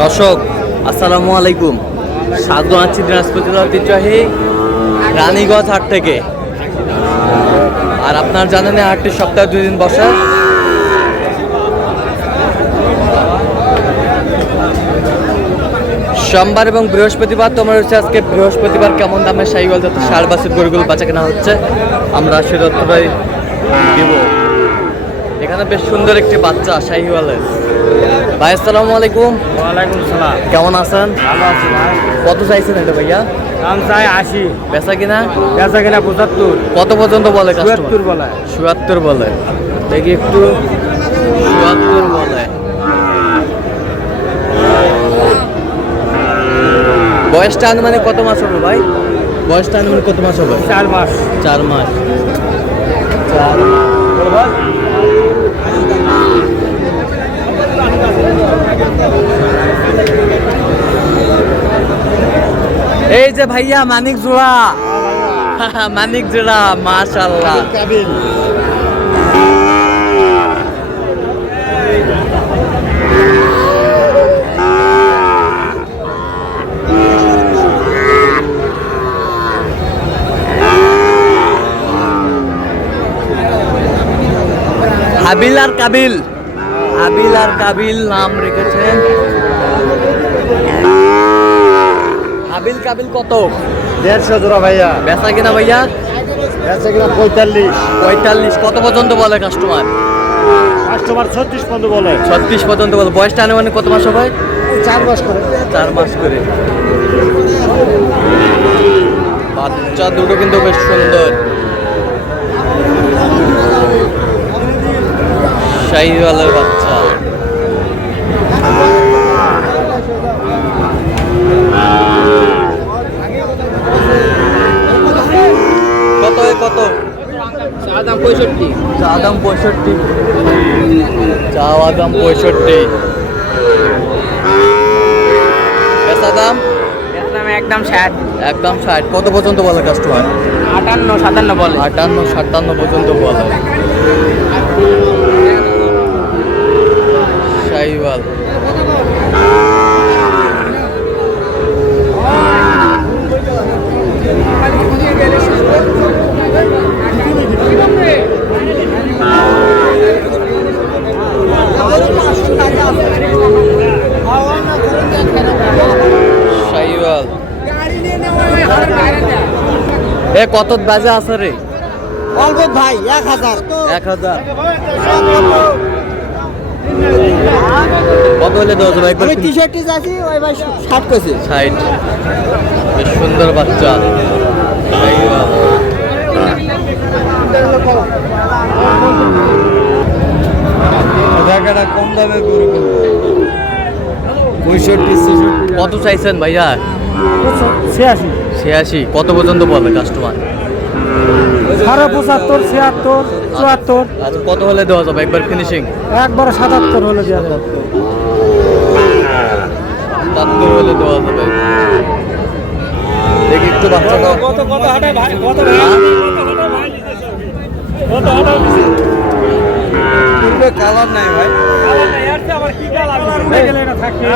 দর্শক আসসালামু আলাইকুম, স্বাগত আছি দিনাজপুর জেলার ঐতিহ্যবাহী রানীগঞ্জ হাট থেকে। আর আপনার জানেন হাটটি সপ্তাহে 2 দিন বসে। সোমবার এবং বৃহস্পতিবার। তোমার হচ্ছে আজকে বৃহস্পতিবার কেমন দামে শাহিওয়াল যাতে ষাঁড় বাছুর গরুগুলো বাঁচা কেনা হচ্ছে আমরা সে তথ্যটাই দিব। এখানে বেশ সুন্দর একটি বাচ্চা শাহিওয়ালের। ভাই আসসালামু আলাইকুম। ওয়ালাইকুম সালাম। কেমন আছেন? ভালো আছি ভাই। কত চাইছেন এটা ভাইয়া? দাম চাই 80। বেচা কিনা? বেচা কিনা 75। কত পর্যন্ত বলে? 74 বলে। 77 বলে। দেখি একটু 77 বলে। বয়সটা আনুমানিক কত মাস হবে ভাই? বয়সটা আনুমানিক কত মাস হবে? 4 মাস। 4 মাস। এই যে ভাইয়া মানিক জোড়া, মানিক জোড়া মাশাআল্লাহ। হাবিল আর কাবিল, হাবিল আর কাবিল নাম রেখেছেন। হাবিল কাবিল কত? 150 জোড়া ভাইয়া। বেচা কিনা ভাইয়া? বেচা কিনা 45। 45। কত পর্যন্ত বলে কাস্টমার? কাস্টমার 36 পর্যন্ত বলে। 36 পর্যন্ত বলে। বয়সটা আনুমানিক কত মাস হবে? 4 মাস করে। 4 মাস করে। বাচ্চা দুটো কিন্তু বেশ সুন্দর, শাহিওয়ালের বাচ্চা। কত কত? চা দাম 65। চা দাম 65। চাওয়া দাম 65। বেচা দাম? একদম 60। একদম 60। কত পর্যন্ত বলে কাস্টমার? 58 57 বলে। 58 57 পর্যন্ত বলে। শাহিওয়াল। শাহিওয়াল এ কত বাজে আছে রে? অল্প ভাই 1000। 1000। কত হলে দেওয়া যাবে? আমি টি-শার্টে যাচ্ছি ওই ভাই 60 কইছে। 60। বেশ সুন্দর বাচ্চা শাহিওয়াল। জায়গাটা কম দামে গরু কিনবো। 65 কত চাইছেন ভাইয়া? 86। 86। কত পর্যন্ত বলে কাস্টমার? 75 76 74। আচ্ছা, কত হলে দেওয়া যাবে একবার ফিনিশিং? একবারে 77 হলে দেওয়া যাবে। 77 হলে দেওয়া যাবে। দেখি একটু বাচ্চাটা কত হাটায় ভাই? কত ভাই? কত হাটায় পূর্বে কালার নাই ভাই। কালার নাই আর আবার কি কালার উড়ে গেলে না থাকে।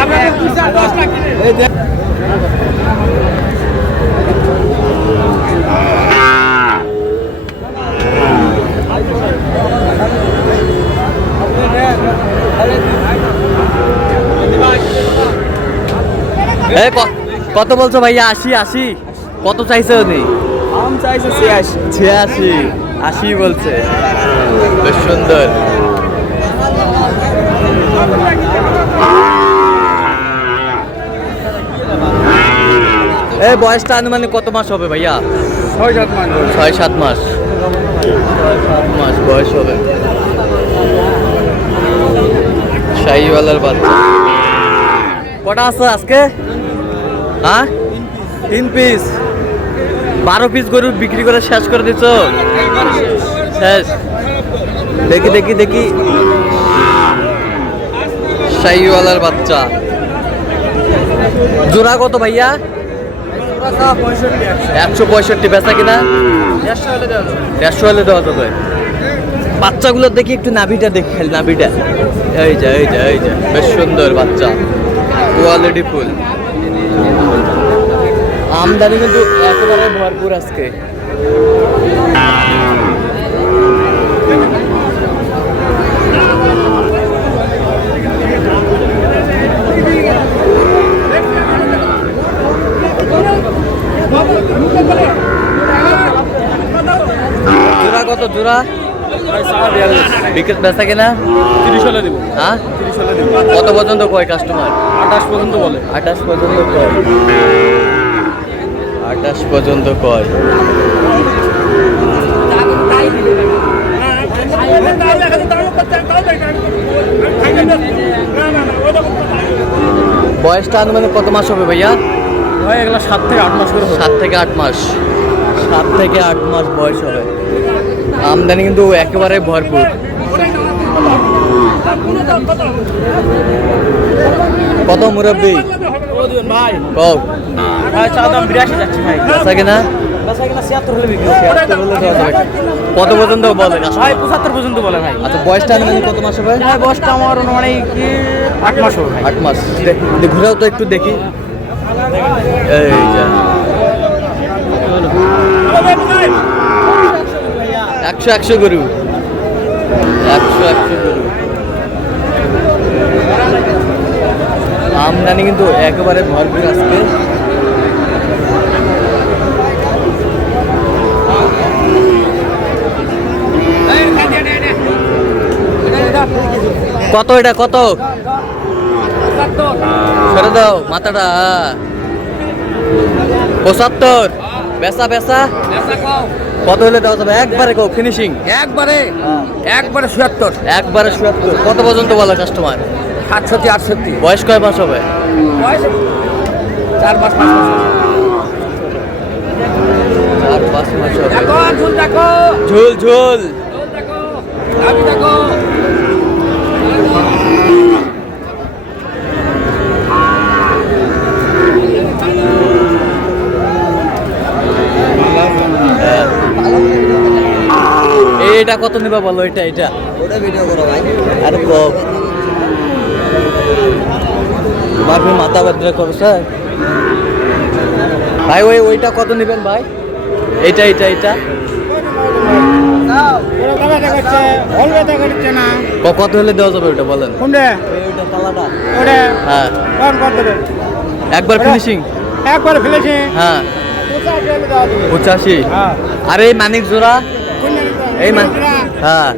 আমি 10 লাখ কিনে। এই দেখ কত বলছো ভাইয়া? 80 80। কত চাইছে উনি? আম চাইছে 86। 86 80 বলছে। বেশ সুন্দর। এই বয়সটা আনুমানিক কত মাস হবে ভাইয়া? 6-7 মাস। 6-7 মাস। 6-7 মাস বয়স হবে। শাহিওয়ালের বাচ্চা। কটা আছে আজকে? হ্যাঁ 3 পিস। 12 পিস গরু বিক্রি করে শেষ করে দিচ্ছ? শেষ। দেখি দেখি দেখি শাহিওয়ালের বাচ্চা। জোড়া কত ভাইয়া? 165। বেচা কিনা? 150 হলে দেওয়া যাবে। 150 হলে দেওয়া যাবে। বাচ্চাগুলো দেখি একটু নাভিটা দেখি, খালি নাভিটা। এই যে এই যে এই যে বেশ সুন্দর বাচ্চা, কোয়ালিটি ফুল। আমদানি কিন্তু একেবারে ভরপুর আজকে। জোড়া কত জোড়া? বিকেট বেচা কিনা 30 হলে দিব। হ্যাঁ 30 হলে দিব। কত পর্যন্ত কয় কাস্টমার? 28 পর্যন্ত বলে। 28 পর্যন্ত কয়, 28 পর্যন্ত কয়। বয়সটা আনুমানিক কত মাস হবে ভাইয়া? ভাই এগুলো 7 থেকে 8 মাস করে হবে। 7 থেকে 8 মাস, 7 থেকে 8 মাস বয়স হবে। আমদানি কিন্তু একেবারে ভরপুর। কত মুরব্বী? ভাই কও ভাই চা দাম 82 যাচ্ছে ভাই। বেচা কিনা বাসা কিনা 76 হলে বিক্রি। কত পর্যন্ত বলে? ভাই 75 পর্যন্ত বলে ভাই। আচ্ছা বয়সটা আনুমানিক কত মাস হবে? ভাই বয়সটা আমার মানে কি 8 মাস হবে ভাই। 8 মাস। ঘুরেও তো একটু দেখি। এই যে 100 গরু, 100 গরু। আমদানি কিন্তু একেবারে ভরপুর আজকে। কত এটা কত? সরে দাও মাথাটা। 75 বেচা বেচা কত হলে দেওয়া যাবে? একবারে কো ফিনিশিং। একবারে 77 একবারে 77। কত পর্যন্ত বলে কাস্টমার? 68 68 বয়স কয় মাস হবে? বয়স 4 মাস 5 মাস। 4-5 মাস হবে। দেখো ঝুল দেখো, ঝোল ঝোল। ঝুল দেখো, আমি দেখো। এটা কত নিবা বলো? এটা এটা ওটা ভিডিও করো ভাই। আরে কম তোমার মাথা বাদ্রা করো স্যার ভাই। ওইটা কত নেবেন ভাই? এইটা এইটা এইটা কত হলে দেওয়া যাবে ওটা বলেন? ওইটা কালাটা। হ্যাঁ একবার ফিনিশিং। একবার ফেলেছি। হ্যাঁ 85। আর এই মানিক জোড়া? এই মান হ্যাঁ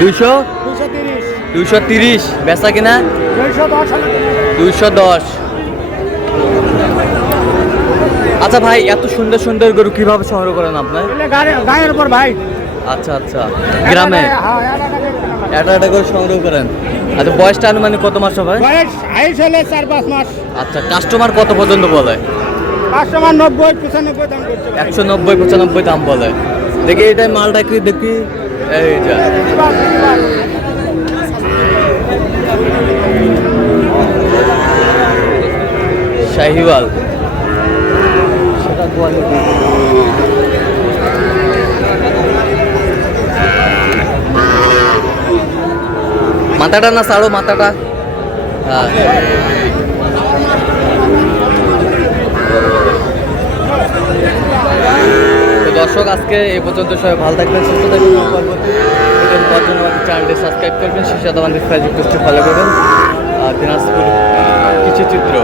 230 বেচা কিনা 210। আচ্ছা ভাই এত সুন্দর সুন্দর গরু কিভাবে সংগ্রহ করেন আপনার? গায়ের উপর ভাই। আচ্ছা আচ্ছা গ্রামে এটা এটা করে সংগ্রহ করেন। আচ্ছা বয়সটা আনুমানিক কত মাস হবে? বয়স 4-5 মাস। আচ্ছা কাস্টমার কত পর্যন্ত বলে? কাস্টমার 90-95 দাম করছে। 190-95 দাম বলে। দেখি এটাই মালটা কি দেখি। এই যা শাহিওয়াল। সেটা কোয়ালিটি। মাথাটা না ছাড়ো মাথাটা। হ্যাঁ তো দর্শক আজকে এই পর্যন্ত সবাই ভালো থাকবেন, সুস্থ থাকবেন। পরবর্তী চ্যানেলটি সাবস্ক্রাইব করবেন, শীর্ষে আমাদের ফেসবুক পেজটি ফলো করবেন। দিনাজপুর কিছু চিত্র।